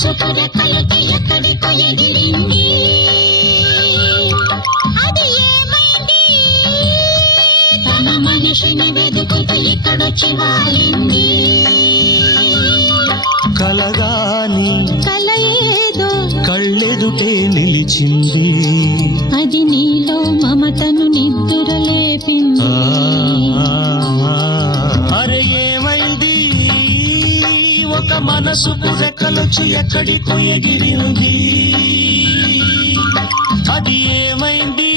మనసుకు రెక్కలకి ఎక్కడికో ఎగిరింది. అది ఏమైంది? తన మనిషిని వెతుకుతూ ఇక్కడొచ్చి వాలింది. కలగాని కల ఏదో కళ్ళెదుటే నిలిచింది. అది నీలో మమతను నిద్దురలేపింది. అరే ఏమైంది? ఒక మనసుకు రెక్కలొచ్చి ఎక్కడికో ఎగిరింది. అది ఏమైంది?